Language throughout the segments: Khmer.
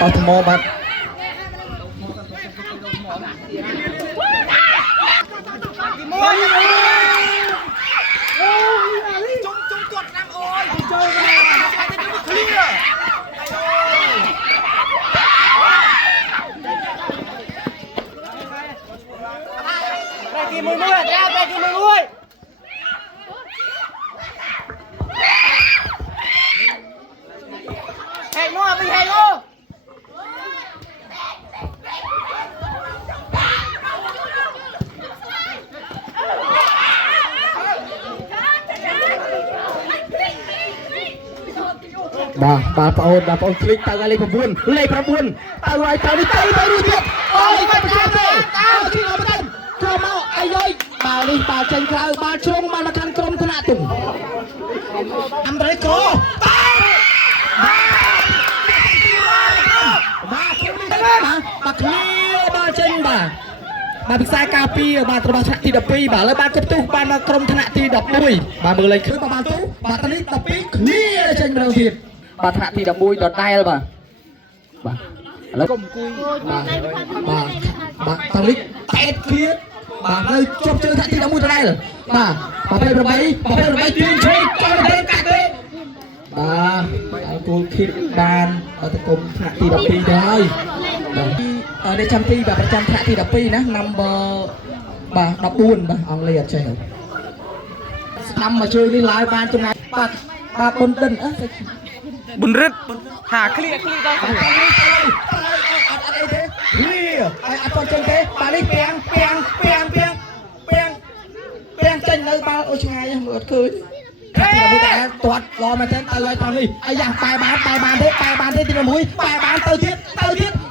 អត់ថ្មបាត់បាទបងប្អូនคลิกទៅលេខ9ទៅឲ្យទៅនេះទៅរួចទៀតអូយមិនចាំទេឈីអត់ទៅចូលមកអាយបាល់នេះបាល់ចេញក្រៅបាល់ជ្រុងមកខាងក្រុមថ្នាក់ទុំអាមេរិកកោបាទគ្នាបាល់ចេញបាទពិសាការពីបាទរបស់ថ្នាក់ទី12បាទឥឡូវបានគប់ទូបានមកក្រុមថ្នាក់ទី11បាទមើលលេខឃើញបានទូបាទតានេះ12គ្នាចេញម្ដងទៀតបាទថ្នាក់ទី11ដដែលបាទឥឡូវកុំអង្គុយបាទតានេះតែតគ្លៀតបាទនៅជាប់ជើងថ្នាក់ទី11ដដែលបាទ28ទាញឆ្វេងចូលទៅកាត់ទេបាទអង្គុយគៀបបានទៅគុំថ្នាក់ទី12ទៅហើយបាទនេះចាំទីបាទប្រចាំថ្នាក់ទី12ណា number បាទ14បាទអង់គ្លេសអត់ចេះស្ដាំមកជួយនេះឡើយបានចម្ងាយបាទបុណ្យរិទ្ធបុណ្យរិទ្ធហាឃ្លៀដល់អត់អីទេឃ្លៀអត់ចេញទេបាទនេះពាំងចេញនៅបាល់អូឆ្ងាយមើលអត់ឃើញតែមួយតែទាត់ល្អមែនទេទៅហើយផងនេះអាយ៉ាបែបានទេទី11បែបានទៅទៀត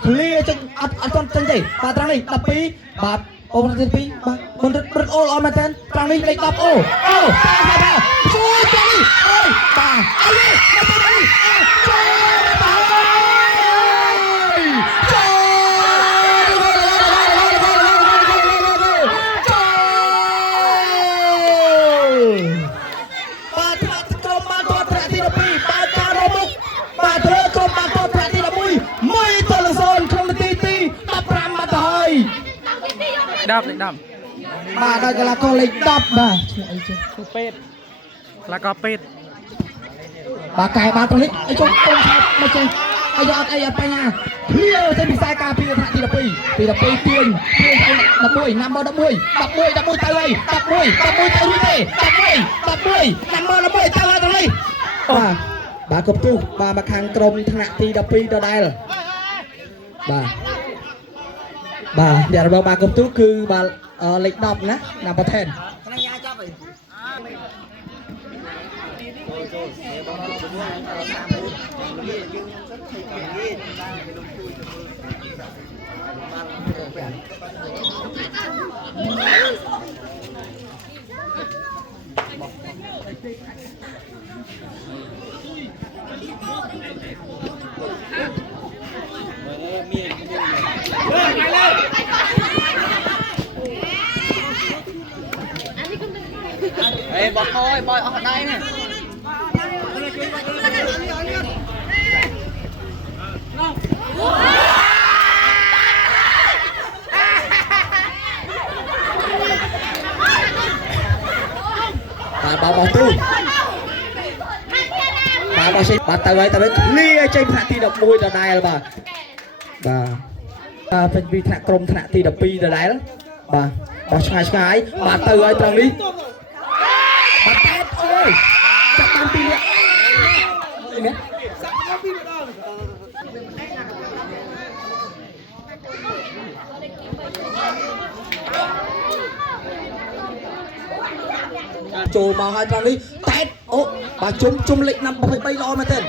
ឃ្លៀចេញអត់ចេញទេបាទត្រង់នេះ12បាទអូនទី2បាទបុណ្យរិទ្ធអូល្អមែនទេត្រង់នេះលេខ10អូជួយទៅនេះអូយបាទអី10បាទដល់កីឡាករលេខ10បាទឈ្មោះអីចេះពេទ្យកីឡាករពេទ្យបាទកែបាទទៅនេះអីចុងឆាប់មកចេះអាយអត់បញ្ញាភ្លាវចេញពីខ្សែការពារថ្នាក់ទី12ទាញ11ណាំ11ទៅហើយ11ទៅរួចទេ11ណាំ11ទៅហើយទៅនេះបាទគប់ទូបាទមកខាងក្រុមថ្នាក់ទី12ដដែលបាទអ្នករបស់បាទកំទូគឺបាទលេខ10ណាណាប្រធានบอกบอยออกได้เนี่ยbàตู้bà xin bà tới lia trên thạch ti đập môi đợt này là bàเป็นวิธีกรมธนาตีดับปีเดอะไรแล้วbà sky bà tới ơi tao đi bà tét ơi chặt bàn pin đấy nè chồ màu hai trang đi tét ô bà chung lịch năm bay lo mà tên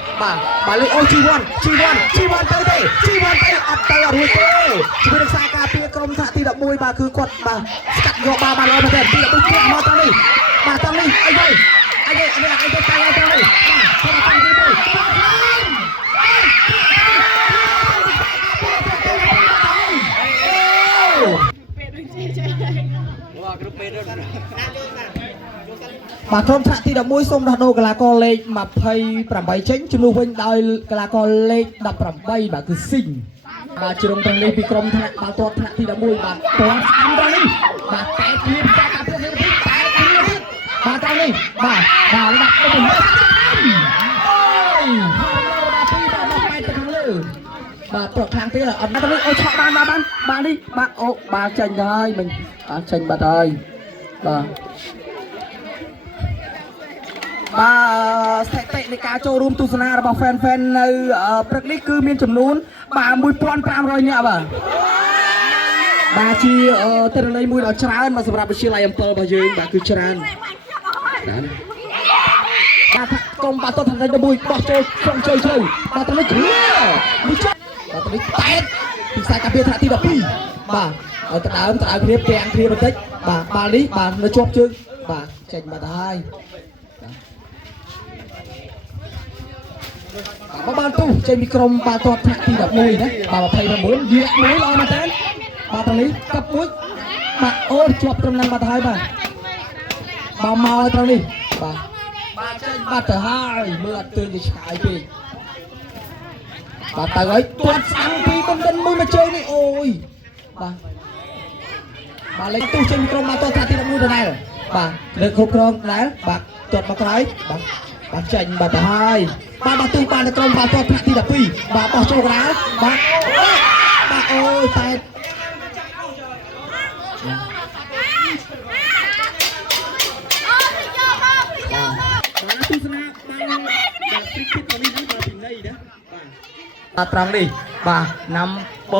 bà lấy ô chi quan tới đây ập tay ở đuôi tê chỉ biết xa ca tia công thạ ti đập môi bà cứ quật bà cắt gọt bà lo mà tên ti đập môi kia mà trang đi anh ơi tay trang đi bà trong thạ thì đã mũi xong đặt đồ cái là con lệ mà phay làm bay tránh cho nuôi bên đôi cái là con lệ đập làm bay bà cứ xinh bà chỉ đồng thằng lệ bị cầm thạ bà toát thạ thì đã mũi bà toát ăn ra đi bà té kia bà té kia bà tao đi bà đặt cái mình ôi bà tí bà mọc bay từ thằng lư bà toát thằng tí là ấm tao đi ôi chọn bà đi bà ô bà tranh đây mình tranh bà đây bà sẽ tệในการចូលរួមទស្សនារបស់ fan នៅព្រឹកនេះគឺមានចំនួនបាទ 1500 នាក់បាទជាទិន្នន័យមួយដ៏ច្រើនមកសម្រាប់វិទ្យាល័យអំពិលរបស់យើងបាទគឺច្រើនបាទក្រុមបាល់ទាត់ថ្ងៃ11បោះចូលក្នុងជ័យជ្រៅបាទទៅនេះគ្រាមួយចុះបាទទៅនេះតែតពីខ្សែការពារថ្នាក់ទី12បាទឲ្យទៅដើមគ្នាទាំងគ្នាបន្តិចបាទបាល់នេះបាទនៅជាប់ជើងបាទចេញបាត់ហើយបាល់ទូចេញពីក្រុមបាល់ទាត់ថ្នាក់ទី11ណាបាទ29វាមួយល្អមែនតើបាទត្រង់នេះកាប់មួយបាទអូជាប់ត្រឹមនឹងបាត់ហើយបាទមកត្រង់នេះបាទចេញបាត់ទៅហើយមើលអត់ទឿនទៅឆ្ងាយពេកបាទទៅហើយទាត់ស្អាំពីបណ្ឌិតមួយមកជើងនេះអូយបាទលេងទូចេញពីក្រុមបាល់ទាត់ថ្នាក់ទី11ដដែលបាទលើគ្រប់គ្រងដដែលបាទទាត់មកក្រោយបាទចេញបាត់ទៅហើយបាទទូបានទៅក្រុមបាល់ទាត់ថ្នាក់ទី12បាទបោះចូលកណ្ដាលបាទអូយតែទស្សនាបាទព្រីគីតនេះបាទពីណីណាបាទត្រង់នេះបាទណាំប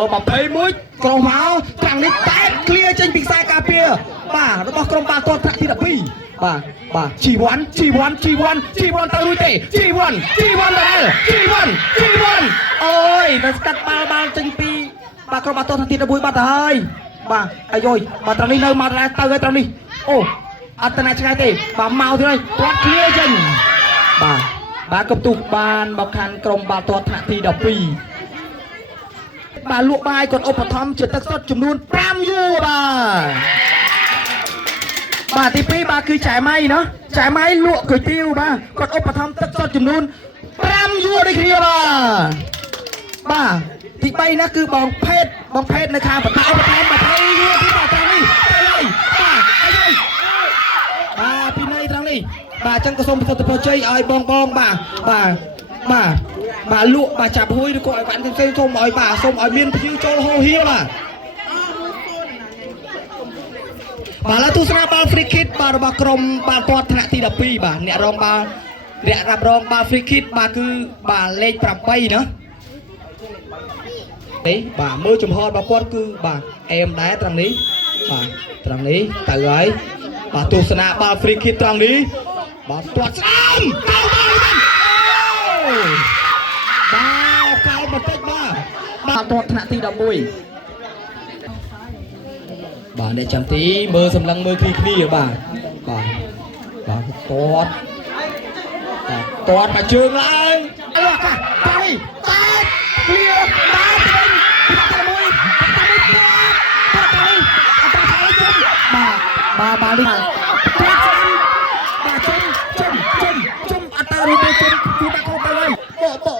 21ក្រុមមកត្រង់នេះតែឃ្លៀចេញពីខ្សែការពារបាទរបស់ក្រុមបាល់ទាត់ថ្នាក់ទី12បាទជីវ័នទៅរួចទេជីវ័នដែរជីវ័នអូយទៅស្កាត់បាល់ចេញពីបាទក្រុមបាល់ទាត់ថ្នាក់ទី11បាត់ទៅហើយបាទអាយយបាទត្រង់នេះនៅមកដែរទៅហើយត្រង់នេះអូអត់ទៅណាឆ្ងាយទេបាទមកទៅហើយគាត់ឃ្លៀចេញបាទកុំទុះបានមកខាងក្រុមបាល់ទាត់ថ្នាក់ទី12បាទលក់បាយគាត់ឧបត្ថម្ភជាទឹកសុទ្ធចំនួន5យូបាទទី2បាទគឺចែម៉ៃណាចែម៉ៃលក់គុយទាវបាទគាត់ឧបត្ថម្ភទឹកសុទ្ធចំនួន5យូដូចគ្នាបាទទី3ណាគឺបងភេទនៅខាងបតាឧបត្ថម្ភ20យូទីបាទត្រង់នេះទៅហើយបាទពីណៃត្រង់នេះបាទអញ្ចឹងក៏សូមប្រសិទ្ធពរជ័យឲ្យបងបាទលក់បាទចាប់ហួយឬក៏ឲ្យបានផ្សេងសូមឲ្យមានភៀវចូលហោហៀវបាទឡើយទស្សនាបាល់ free kick បាទរបស់ក្រុមបាល់ទាត់ថ្នាក់ទី12បាទអ្នករងបាល់ free kick បាទគឺបាទលេខ8ណានេះបាទមើលចំហរបស់គាត់គឺបាទអេមដែរត្រង់នេះបាទត្រង់នេះទៅហើយបាទទស្សនាបាល់ free kick ត្រង់នេះបាទទាត់ស្អាមទៅបាទកោបន្តិចបាទទាត់ថ្នាក់ទី11បាទអ្នកចាំទីមើលសម្លឹងមើលគ្នាបាទទាត់មកជើងឡើងអើកាទៅតែឃ្លៀបាទវិញមួយបាទនេះជុំអត់ទៅរួចទេជុំគឺដាក់ខុសទៅហើយ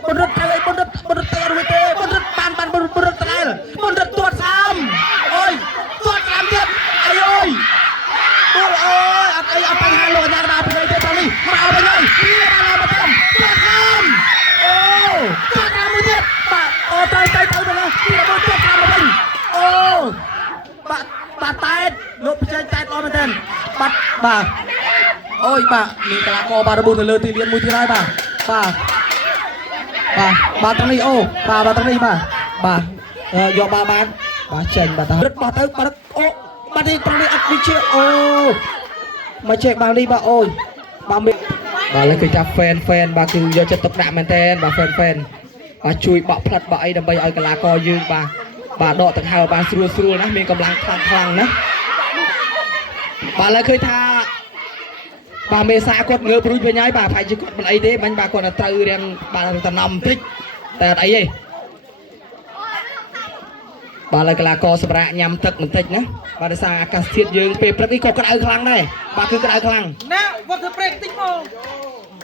បណ្ឌិតទៅហើយបណ្ឌិតទៅរួចទេបណ្ឌិតបានបណ្ឌិតទៅដែរបណ្ឌិតទាត់ស្អាមអូយទាត់ស្អាមទៀតអាយអូយអូយអត់បញ្ហាលោកអាចារ្យដល់ពីនេះទេត្រង់នេះមកវិញហើយវាបានមកតាមទាត់ស្អាមអូទាត់ស្អាមមួយទៀតបាទអូទៅទៅណាទីរបស់ទាត់ស្អាមមកវិញអូបាទតែលោកបច្ចេកតែល្អមែនទែនបាទអូយបាទមានកីឡាករបាទរបួសទៅលើទីលានមួយទៀតហើយបាទត្រង់នេះអូបាទត្រង់នេះបាទយកបាល់បានបាទចេញបាទរត់បោះទៅបាទអូបាទនេះត្រង់នេះអត់វិជាអូមកជែកបាល់នេះបាទអូយបាទលើគេចាប់ fan បាទគឺយកចិត្តទុកដាក់មែនតើបាទ fan បាទជួយបក់ផ្លិតបក់អីដើម្បីឲ្យកីឡាករយើងបាទដកទាំងហើបានស្រួលណាមានកម្លាំងខ្លាំងណាបាទឡើយឃើញថាបាទមេសាគាត់ងើបរួចវិញហើយបាទប្រហែលជាគាត់មិនអីទេបាញ់បាទគាត់ទៅត្រូវរៀងបាទតំណបន្តិចតែអត់អីទេ បាទហើយកីឡាករសម្រាប់ញ៉ាំទឹកបន្តិចណាបាទដោយសារអាកាសធាតុយើងពេលព្រឹកនេះក៏ក្តៅខ្លាំងដែរបាទគឺក្តៅខ្លាំងណាវត្តព្រែកតិចមក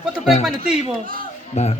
វត្តព្រែកមួយនាទីមកបាទ